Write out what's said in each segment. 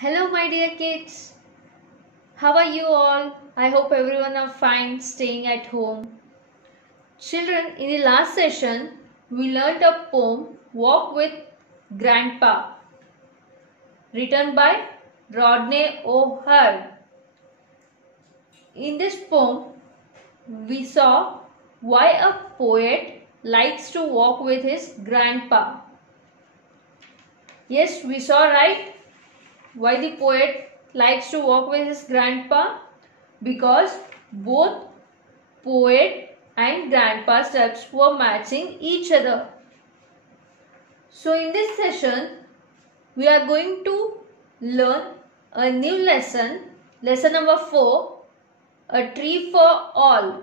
Hello, my dear kids. How are you all? I hope everyone are fine staying at home. Children, in the last session, we learnt a poem, Walk with Grandpa, written by Rodney O'Hare. In this poem, we saw why a poet likes to walk with his grandpa. Yes, we saw, right? Why the poet likes to walk with his grandpa? Because both poet and grandpa steps were matching each other. So in this session, we are going to learn a new lesson, lesson number 4, A Tree for All.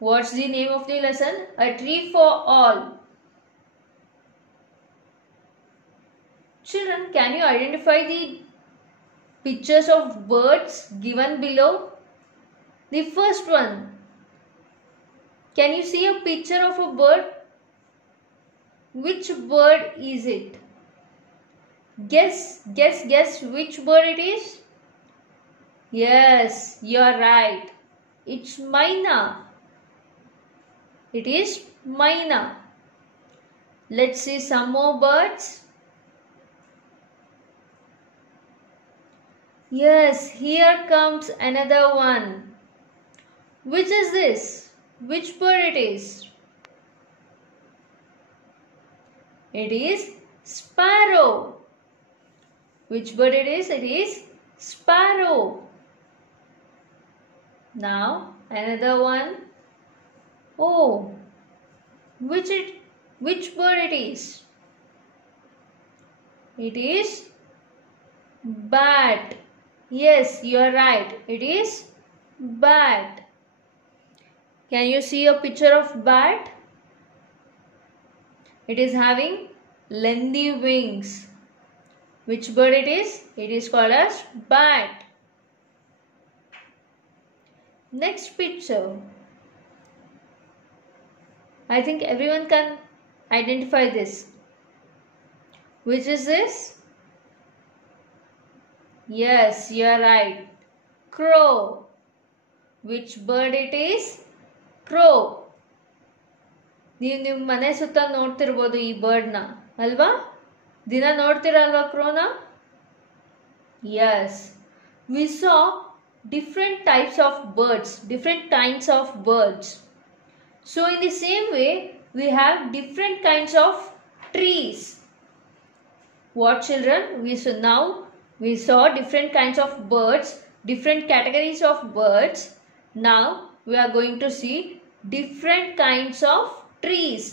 What's the name of the lesson? A Tree for All. Children, can you identify the pictures of birds given below? The first one. Can you see a picture of a bird? Which bird is it? Guess which bird it is? Yes, you are right. It's Myna. It is Myna. Let's see some more birds. Yes, here comes another one. Which is this? Which bird it is? It is sparrow. Which bird it is? It is sparrow. Now another one. Oh, which bird it is? It is bat. Yes, you are right. It is bat. Can you see a picture of bat? It is having lengthy wings. Which bird it is? It is called as bat. Next picture. I think everyone can identify this. Which is this? Yes, you are right. Crow. Which bird it is? Crow. ನೀವು ನಿಮ್ಮ ಮನೆ ಸುತ್ತ ನೋಡ್ತಿರ್ಬೋದು ಈ ಬರ್ಡ್ನ ಅಲ್ವಾ? ದಿನ ನೋಡ್ತಿರಲ್ವಾ ಕ್ರೋನ? Yes. We saw different types of birds, different kinds of birds. So in the same way, we have different kinds of trees. What children? We saw different kinds of birds, different categories of birds. Now we are going to see different kinds of trees.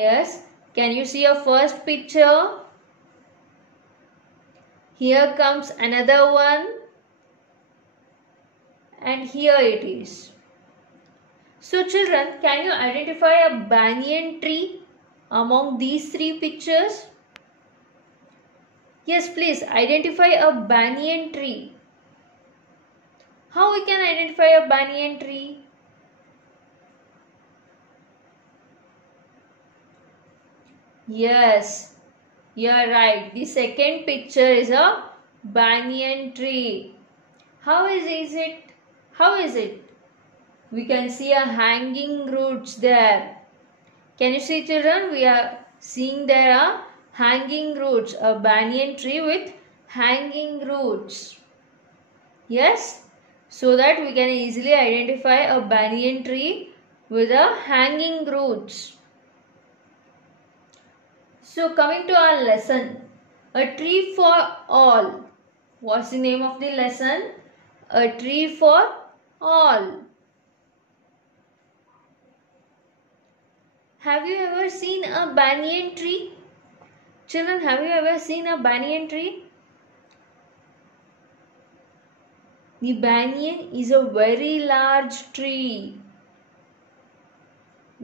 Yes, can you see a first picture? Here comes another one, and here it is. So children, can you identify a banyan tree among these three pictures? Yes, please identify a banyan tree. How we can identify a banyan tree? Yes, you are right. The second picture is a banyan tree. How is it? We can see a hanging roots there. Can you see children? We are seeing there are hanging roots. A banyan tree with hanging roots. Yes, so that we can easily identify a banyan tree with a hanging roots. So coming to our lesson, A Tree for All. What's the name of the lesson? A Tree for All. Have you ever seen a banyan tree? Children, have you ever seen a banyan tree? The banyan is a very large tree.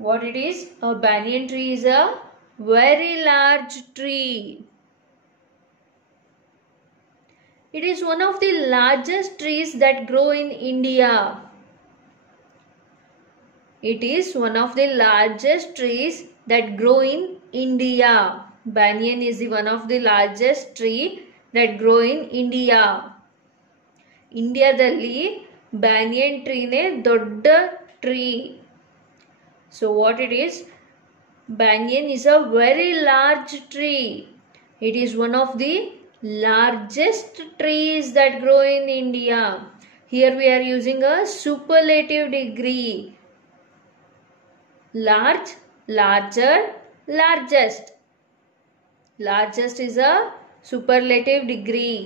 What it is? A banyan tree is a very large tree. It is one of the largest trees that grow in India. It is one of the largest trees that grow in India. Banyan is the one of the largest tree that grow in India. ಇಂಡಿಯಾದಲ್ಲಿ banyan treeನೇ ದೊಡ್ಡ tree. So what it is? Banyan is a very large tree. It is one of the largest trees that grow in India. Here we are using a superlative degree. Large, larger, largest. Largest is a superlative degree.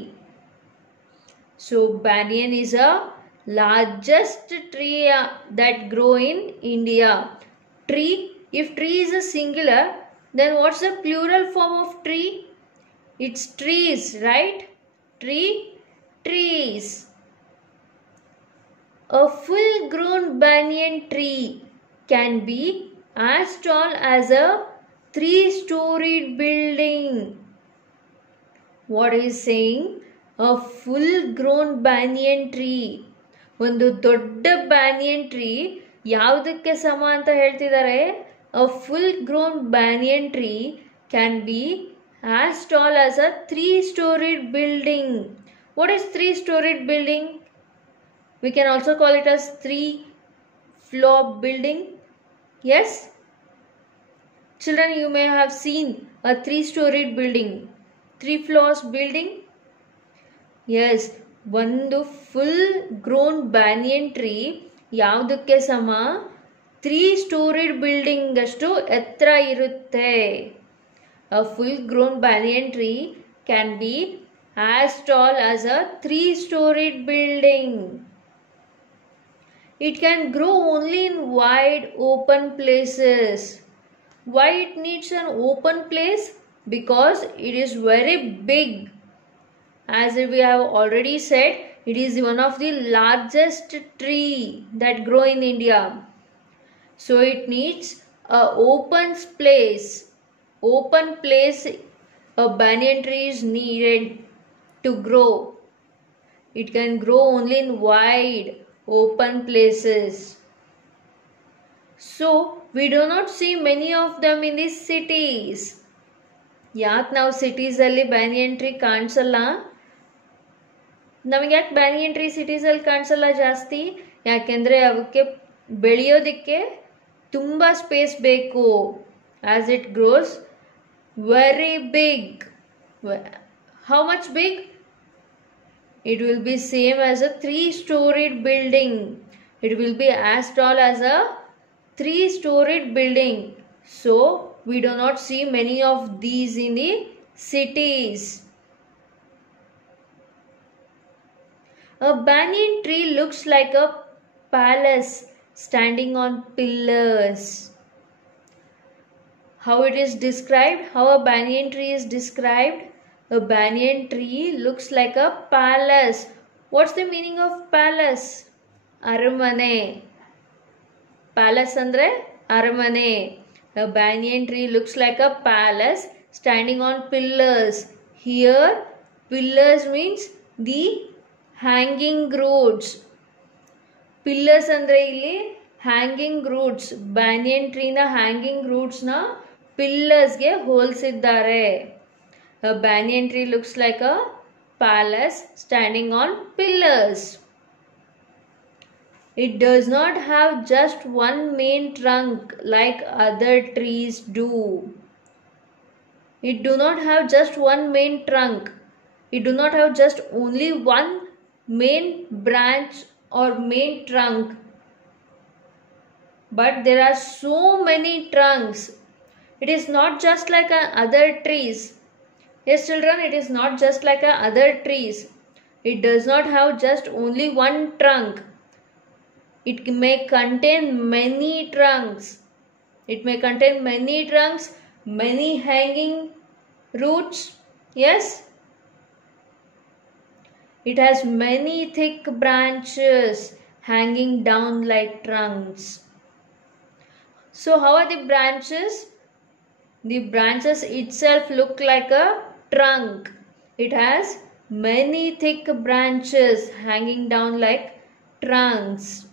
So banyan is a largest tree that grow in India. Tree, if tree is a singular, then what's the plural form of tree? It's trees, right? Tree, trees. A full grown banyan tree can be as tall as a 3-storied building. What is saying? A full grown banyan tree. ಒಂದು ದೊಡ್ಡ banyan tree ಯಾವುದಕ್ಕೆ ಸಮ ಅಂತ ಹೇಳ್ತಿದ್ದಾರೆ? A full grown banyan tree can be as tall as a 3-storied building. What is 3-storied building? We can also call it as 3-floor building. Yes? Children, you may have seen a 3-storied building. 3 floors building. Yes, ಒಂದು full grown banyan tree ಯಾವುದಕ್ಕೆ ಸಮ? 3-storied building ಅಷ್ಟು ಎತ್ತರ ಇರುತ್ತೆ. A full grown banyan tree can be as tall as a 3-storied building. It can grow only in wide open places. Why it needs an open place? Because it is very big. As we have already said, it is one of the largest tree that grow in India. So it needs a open place. Open place, a banyan tree is needed to grow. It can grow only in wide open places. So we do not see many of them in the cities. ಯಾಕೆ ನಾವು ಸಿಟೀಸಲ್ಲಿ banyan tree ಕಾಣಿಸಲ್ಲ? ನಮಗೆ ಯಾಕೆ banyan tree ಸಿಟೀಸಲ್ಲಿ ಕಾಣಿಸಲ್ಲ ಜಾಸ್ತಿ? ಯಾಕೆಂದರೆ ಅವಕ್ಕೆ ಬೆಳೆಯೋದಕ್ಕೆ ತುಂಬ ಸ್ಪೇಸ್ ಬೇಕು. As it grows very big. How much big? It will be same as a 3-storied building. It will be as tall as a 3-storied building. So we do not see many of these in the cities. A banyan tree looks like a palace standing on pillars. How it is described? How a banyan tree is described? A banyan tree looks like a palace. What's the meaning of palace? Aramane. Palace andre aramane. A banyan tree looks like a palace standing on pillars. Here pillars means the hanging roots. Pillars andre illi hanging roots. Banyan tree na hanging roots na pillars ge ಹೋಲಿಸಿದ್ದಾರೆ. A banyan tree looks like a palace standing on pillars. It does not have just one main trunk like other trees do. It do not have just one main trunk. It do not have just only one main branch or main trunk. But there are so many trunks. It is not just like other trees. Yes, children, it is not just like other trees. It does not have just only one trunk. It may contain many trunks. It may contain many trunks, many hanging roots. Yes? It has many thick branches hanging down like trunks. So how are the branches? The branches itself look like a trunk. It has many thick branches hanging down like trunks.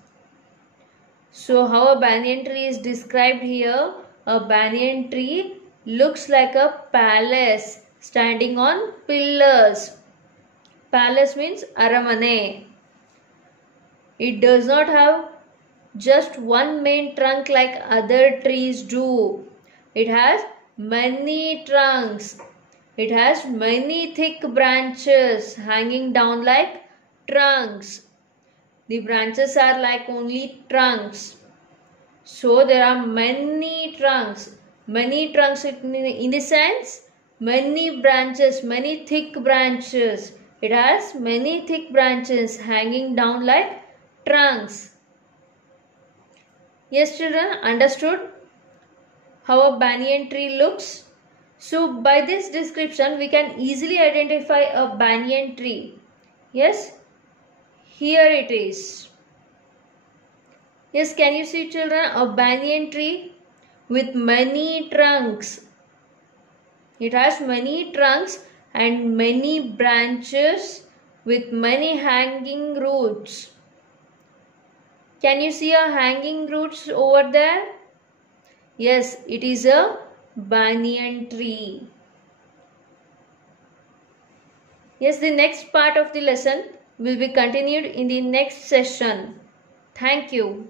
So how a banyan tree is described here? A banyan tree looks like a palace standing on pillars. Palace means aramane. It does not have just one main trunk like other trees do. It has many trunks. It has many thick branches hanging down like trunks. The branches are like only trunks. So there are many trunks. Many trunks in the sense many branches, many thick branches. It has many thick branches hanging down like trunks. Yes, children, understood how a banyan tree looks? So by this description we can easily identify a banyan tree. Yes, here it is. Yes, can you see, children, a banyan tree with many trunks. It has many trunks and many branches with many hanging roots. Can you see a hanging roots over there? Yes, it is a banyan tree. Yes, the next part of the lesson will be continued in the next session. Thank you.